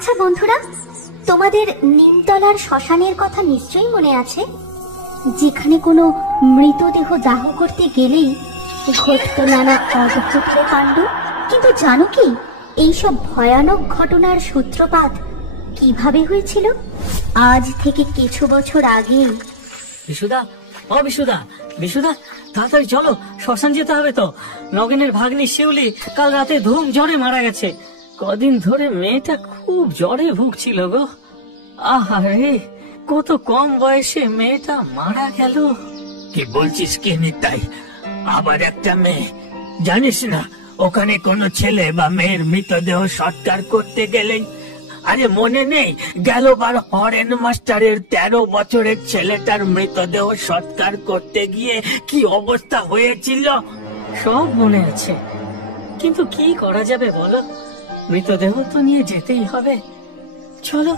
আচ্ছা বন্ধুরা, তোমাদের নিমতলার শ্মশানের কথা নিশ্চয়ই মনে আছে, যেখানে কোনো মৃতদেহ দাহ করতে গেলেই ঘটতো নানা অদ্ভুত কাণ্ড। কিন্তু জানো কি, এইসব ভয়ানক ঘটনার সূত্রপাত কিভাবে হয়েছিল? আজ থেকে কিছু বছর আগে। বিশুদা, ও বিশুদা, বিশুদা তাড়াতাড়ি চলো, শ্মশান যেতে হবে তো। নগেনের ভাগ্নি শিউলি কাল রাতে ধুম জ্বরে মারা গেছে। কদিন ধরে মেয়েটা খুব জ্বরে ভুগছিল গো। আহারে, কত কম বয়সে মেয়েটা মারা গেল। কি বলছিস কি নিতাই, আবার একটা মেয়ে? জানিস না ওখানে কোনো ছেলে বা মেয়ের মৃতদেহ সৎকার করতে গেলেই, আরে মনে নেই গেলবার হরেন মাস্টারের 13 বছরের ছেলেটার মৃতদেহ সৎকার করতে গিয়ে কি অবস্থা হয়েছিল? সব মনে আছে, কিন্তু কি করা যাবে বলো, মৃতদেহ তো নিয়ে যেতেই হবে। চলো,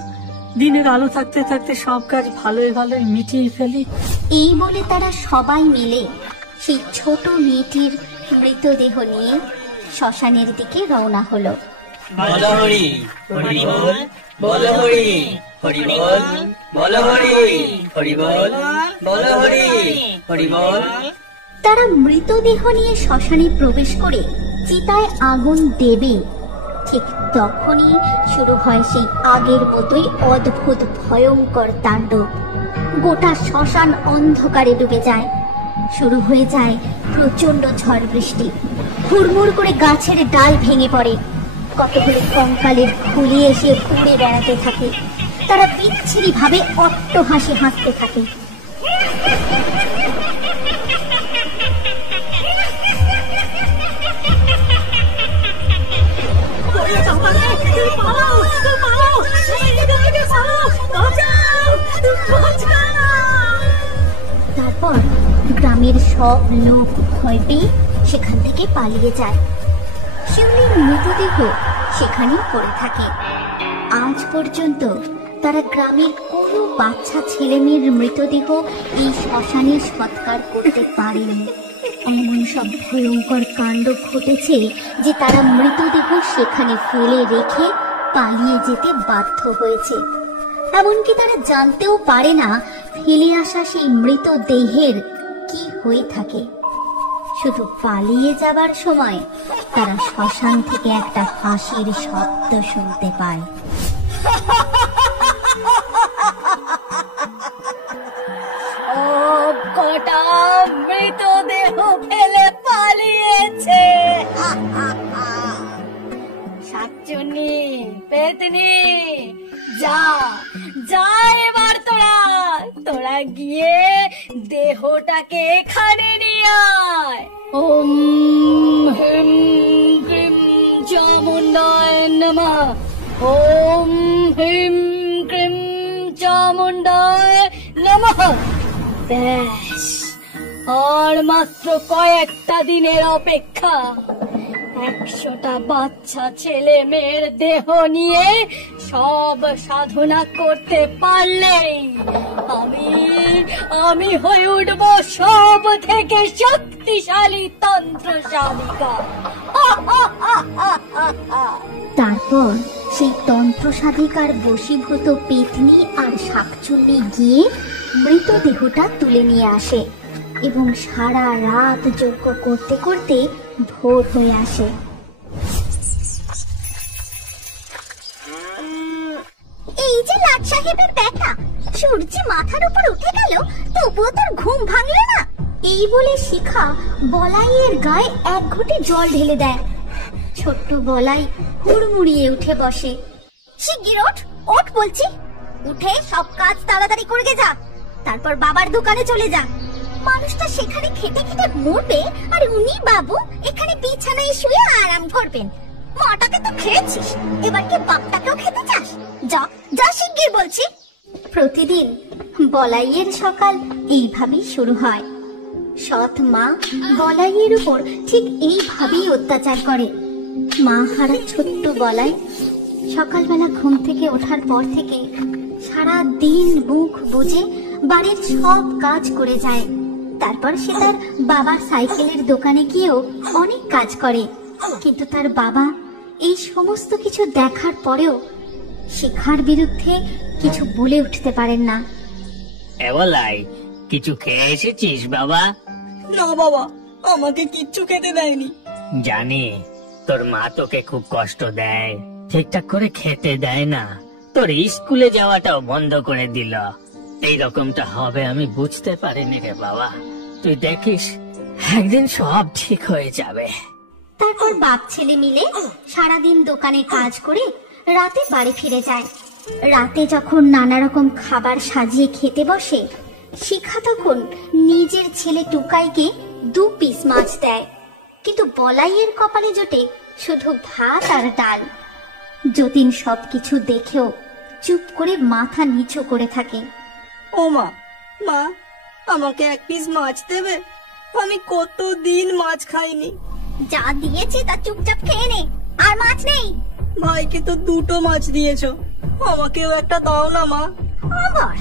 দিনের আলো থাকতে থাকতে সব কাজ ভালোই ভালোই মিটিয়ে ফেলি। এই বলে তারা সবাই মিলে সেই ছোট মেয়েটির মৃতদেহ নিয়ে শ্মশানের দিকে রওনা হলো। বল হরি, হরি বল, বল হরি, হরি বল, বল হরি, হরি বল, বল হরি, হরি বল। তারা মৃতদেহ নিয়ে শ্মশানে প্রবেশ করে চিতায় আগুন দেবে, ঠিক তখনই শুরু হয় সেই আগের মতোই অদ্ভুত ভয়ঙ্কর তাণ্ডব। গোটা শ্মশান অন্ধকারে ডুবে যায়। শুরু হয়ে যায় প্রচন্ড ঝড় বৃষ্টি। হুড়মুড় করে গাছের ডাল ভেঙে পড়ে। কতগুলো কঙ্কালের খুলি এসে উড়ে বেড়াতে থাকে। তারা বিচ্ছিরি ভাবে অট্টহাসি হাসতে থাকে। তারপর গ্রামের সব লোক ভয় পেয়ে সেখান থেকে পালিয়ে যায়। শিউলির মৃতদেহ সেখানেই পড়ে থাকে। আজ পর্যন্ত তারা গ্রামের কোনো বাচ্চা ছেলে মেয়ের মৃতদেহ এই শ্মশানে সৎকার করতে পারেনি। এমন সব ভয়ঙ্কর কাণ্ড ঘটেছে যে তারা মৃতদেহ সেখানে ফেলে রেখে পালিয়ে যেতে বাধ্য হয়েছে। এমনকি তারা জানতেও পারে না ফেলে আসা সেই মৃতদেহের কি হয়ে থাকে। শুধু পালিয়ে যাবার সময় তারা শ্মশান থেকে একটা হাসির শব্দ শুনতে পায়। সব কটা মৃতদেহ ফেলে পালিয়েছে। শাকচুন্নি, পেতনি, যা যা এবার তোরা গিয়ে দেহটাকে এখানে নিয়ে আয়। ওম হিম ক্রিম চামুণ্ডায় নমঃ, ওম হিম ক্রিম চামুণ্ডায় নমঃ। ব্যাস, আর মাত্র কয়েকটা দিনের অপেক্ষা। 100টা বাচ্চা ছেলে মেয়ের দেহ নিয়ে সব সাধনা করতে পারলেই আমি হয়ে উঠব সব থেকে শক্তিশালী তন্ত্র সাধিকা। তারপর সেই তন্ত্র সাধিকার বশীভূত পেতনি আর শাকচুন্নি গিয়ে মৃতদেহটা তুলে নিয়ে আসে এবং সারা রাত যজ্ঞ করতে করতে ভোর হয়ে আসে। এই যে লাট সাহেবের বেটা, সূর্য মাথার উপর উঠে গেল তবুও তোর ঘুম ভাঙলো না। এই বলে শিখা বলাইয়ের গায়ে এক ঘটি জল ঢেলে দেয়। ছোট্ট বলাই হুড়মুড়িয়ে উঠে বসে। শিগগির ওঠ, ওঠ বলছি। উঠে সব কাজ তাড়াতাড়ি করে যা, তারপর বাবার দোকানে চলে যা। মানুষটা সেখানে খেতে খেতে মরবে আর উনি বাবু এখানে বিছানায় শুয়ে আরাম করবেন। মাটাকে তো খেয়েছিস, এবার কি বাপটাকেও খেতে চাস? যা যা শিগগির বলছি। প্রতিদিন বলাইয়ের সকাল এইভাবেই শুরু হয়। সৎ মা বলাইয়ের উপর ঠিক এইভাবেই অত্যাচার করে। মা হারা ছোট্ট বলাই সকালবেলা ঘুম থেকে ওঠার পর থেকে সারা দিন মুখ বুজে বাড়ির সব কাজ করে যায়। তারপর সে তার বাবার সাইকেলের দোকানে গিয়েও অনেক কাজ করে। কিন্তু তার বাবা এই সমস্ত কিছু দেখার পরেও শিখার বিরুদ্ধে কিছু বলে উঠতে পারেন না। বলাই, কিছু খেয়ে এসেছিস বাবা? না বাবা, আমাকে কিচ্ছু খেতে দেয়নি। জানি তোর মা তোকে খুব কষ্ট দেয়, ঠিকঠাক করে খেতে দেয় না, তোর স্কুলে যাওয়াটাও বন্ধ করে দিল। এই রকমটা হবে আমি বুঝতে পারিনি রে বাবা। তুই দেখিস একদিন সব ঠিক হয়ে যাবে। তারপর বাপ ছেলে মিলে সারাদিন দোকানে কাজ করে রাতে বাড়ি ফিরে যায়। রাতে যখন নানা রকম খাবার সাজিয়ে খেতে বসে, শিখা তখন নিজের ছেলে টুকাইকে 2 পিস মাছ দেয়, কিন্তু বলাইয়ের কপালে জোটে শুধু ভাত আর ডাল। যতীন সবকিছু দেখেও চুপ করে মাথা নিচু করে থাকে। ও মা, মা আমাকে 1 পিস মাছ দেবে? আমি কতদিন মাছ খাইনি। যা দিয়েছি তা চুপচাপ খেয়ে নে, আর মাছ নেই। ভাইকে তো 2টো মাছ দিয়েছো, আমাকেও একটা দাও না মা। আবার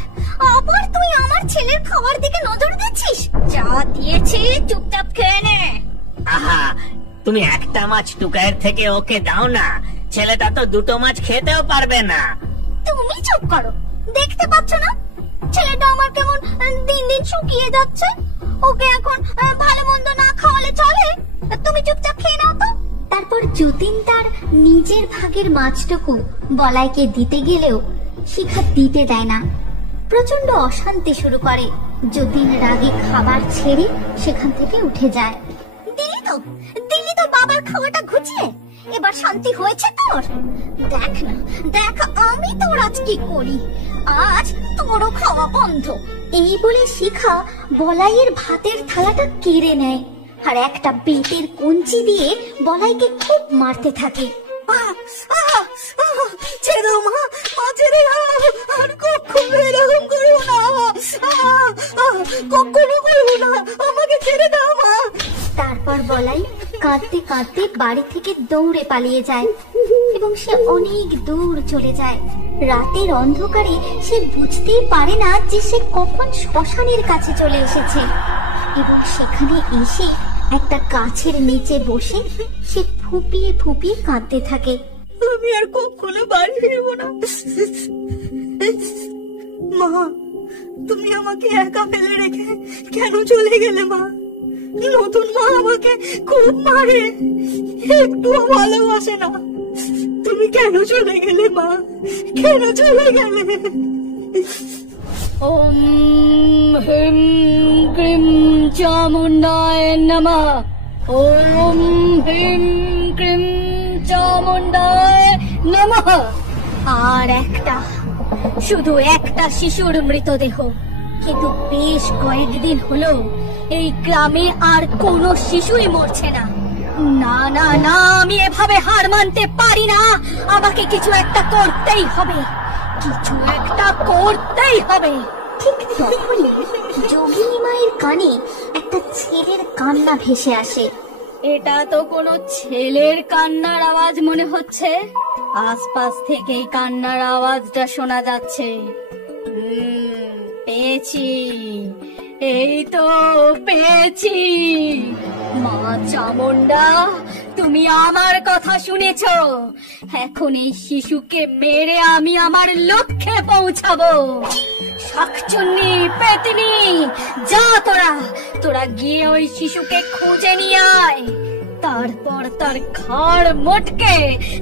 আবার তুই আমার ছেলের খাবার দিকে নজর দিচ্ছিস? যা দিয়েছি চুপচাপ খেয়ে নে। আহা, তুমি একটা মাছ টুকাইয়ের থেকে ওকে দাও না, ছেলেটা তো 2টো মাছ খেতেও পারবে না। তুমি চুপ করো, দেখতে পাচ্ছ না ছেলেটা আমার কেমন দিন দিন শুকিয়ে যাচ্ছে? ওকে এখন ভালো মন্দ না খাওয়ালে চলে? তুমি চুপচাপ খেয়ে নাও তো। তারপর যতীন তার নিজের ভাগের মাছটুকু বলাইকে দিতে গেলেও শিখা দিতে দেয় না। প্রচন্ড অশান্তি শুরু করে। যতীন রাগে খাবার ছেড়ে সেখান থেকে উঠে যায়। দিলি তো বাবার খাওয়াটা ঘুচিয়ে, এবার শান্তি হয়েছে তোর? দেখ না, দেখ আমি তোর আজ কি করি। আজ তোরও খাওয়া বন্ধ। এই বলে শিখা বলাইয়ের ভাতের থালাটা কেড়ে নেয় আর একটা বেতের কঞ্চি দিয়ে বলাইকে খুব মারতে থাকে। ছেড়ে দাও মা, মা ছেড়ে দাও, আর কখনো এরকম করো না, কখনো করো না, আমাকে ছেড়ে দাও মা। তারপর বলাই কাঁদতে কাঁদতে বাড়ি থেকে দৌড়ে পালিয়ে যায় এবং সে অনেক দূর চলে যায়। রাতের অন্ধকারে সে বুঝতেই পারে না যে সে কখন শ্মশানের কাছে চলে এসেছে, এবং সেখানে এসে একটা গাছের নিচে বসে সে ফুপিয়ে ফুপিয়ে কাঁদতে থাকে। আমি আর কখনো বাড়ি ফিরবো না। মা, তুমি আমাকে একা ফেলে রেখে কেন চলে গেলে মা? নতুন মা আমাকে খুব মারে, একটুও ভালোবাসে না। তুমি কেন চলে গেলে মা? কেন চলে গেলে? ওম হিম ক্রিম চামুন্ডায় নমঃ। ওম হিম ক্রিম চামুন্ডায় নমঃ। আর একটা, শুধু একটা শিশুর মৃতদেহ, কিন্তু বেশ কয়েকদিন হলো এই গ্রামে আর কোনো শিশুই মরছে না। না না না, আমি এভাবে হার মানতে পারি না। আমাকে কিছু একটা করতেই হবে, কিছু একটা করতেই হবে। ঠিক তখনই যোগিনী মায়ের কানে একটা ছেলের কান্না ভেসে আসে। এটা তো কোনো ছেলের কান্নার আওয়াজ মনে হচ্ছে। আশপাশ থেকেই কান্নার আওয়াজটা শোনা যাচ্ছে। পেয়েছি, এই তো পেয়েছি। মা চামুন্ডা, তুমি আমার কথা শুনেছ। এখন এই শিশুকে মেরে আমি আমার লক্ষ্যে পৌঁছাবো। শাকচুন্নি, পেতনি, যা তোরা গিয়ে ওই শিশুকে খুঁজে নিয়ে আয়। তারপর তার ঘাড় মোটকে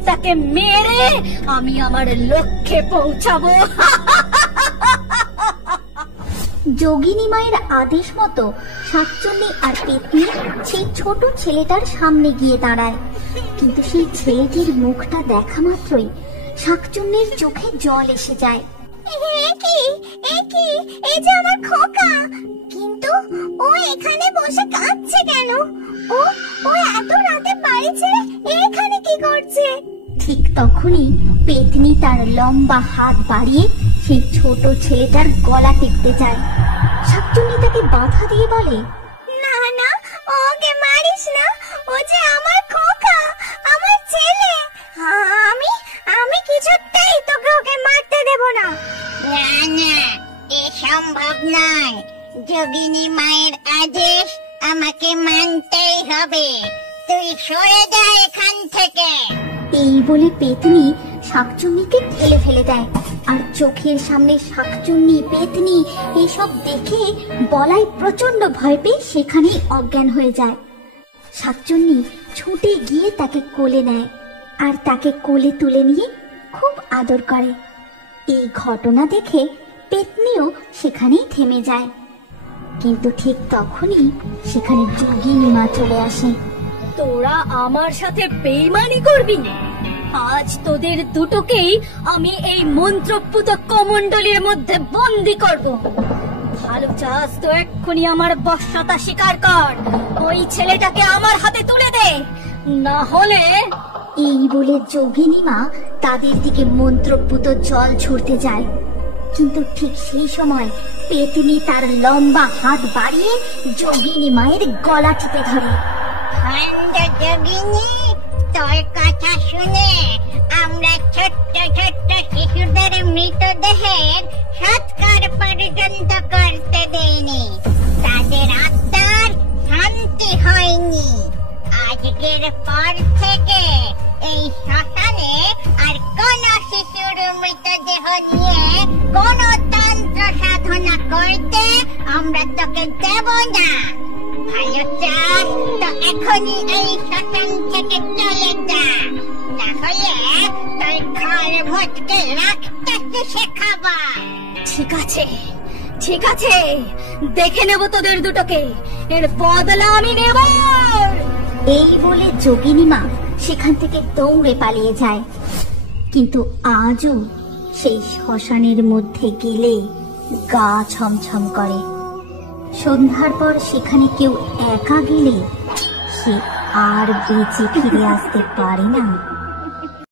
তাকে মেরে আমি আমার লক্ষ্যে পৌঁছাবো। যোগিনী মায়ের আদেশ মতো শাকচুন্নি আর পেতনি সেই ছোট ছেলেটার সামনে গিয়ে দাঁড়ায়, কিন্তু সেই ছেলেটির মুখটা দেখা মাত্রই শাকচুন্নির চোখে জল এসে যায়। এই যে আমার খোকা, কিন্তু ও এখানে বসে কাঁদছে কেন? ও এত রাতে বাড়ি ছেড়ে এখানে কি করছে? ঠিক তখনই পেতনি তার লম্বা হাত বাড়িয়ে সেই ছোট ছেলেটার গলা টিপতে যায়। শাকচুন্নি তাকে বাধা দিয়ে বলে, না না, ওকে মারিস না, ও যে আমার খোকা, আমার ছেলে। আমি কিছুতেই তোকে ওকে মারতে দেব না। না না, এ সম্ভব নয়। যোগিনী মায়ের আদেশ আমাকে মানতেই হবে। তুই সরে যা এখান থেকে। এই বলে পেতনি শাকচুন্নিকে ঠেলে ফেলে দেয়। আর চোখের সামনে শাকচুন্নি, পেতনি এসব দেখে বলাই প্রচন্ড ভয় পেয়ে সেখানেই অজ্ঞান হয়ে যায়। শাকচুন্নি ছুটে গিয়ে তাকে কোলে নেয় আর তাকে কোলে তুলে নিয়ে খুব আদর করে। এই ঘটনা দেখে পেতনিও সেখানেই থেমে যায়। কিন্তু ঠিক তখনই সেখানে যোগিনী মা চলে আসে। তোরা আমার সাথে বেইমানি করবি? আজ তোদের দুটোকেই আমি এই মন্ত্রপুত কমণ্ডলীর মধ্যে বন্দি করব। ভালো চাস তো এক্ষুনি আমার বশ্যতা স্বীকার কর, ওই ছেলেটাকে আমার হাতে তুলে দে, না হলে। এই বলে যোগিনী মা তাদের দিকে মন্ত্রপুত জল ছুড়তে যায়। কিন্তু ঠিক সেই সময় পেতনি তার লম্বা হাত বাড়িয়ে যোগিনী মায়ের গলা টিপে ধরে। খন্ড যোগিনী, তোর কথা শুনে আমরা ছোট্ট ছোট্ট শিশুদের মৃতদেহের সৎকার পর্যন্ত করতে দেইনি। তাদের আত্মার শান্তি হয়নি। আজকের পর থেকে এই শ্মশানে আর কোন শিশুর মৃতদেহ নিয়ে কোন তন্ত্র সাধনা করতে আমরা তোকে দেব না। ভালো চাস তো এখনই এই শ্মশান থেকে চলে যা, না হলে তোর ঘর ভটকে রাখতে শেখাবো। ঠিক আছে, ঠিক আছে, দেখে নেব তোদের দুটোকে, এর বদলা আমি নেব। এই বলে যোগিনী মা সেখান থেকে দৌড়ে পালিয়ে যায়। কিন্তু আজও সেই শ্মশানের মধ্যে গেলে গা ছমছম করে। সন্ধ্যার পর সেখানে কেউ একা গেলে সে আর বেঁচে ফিরে আসতে পারে না।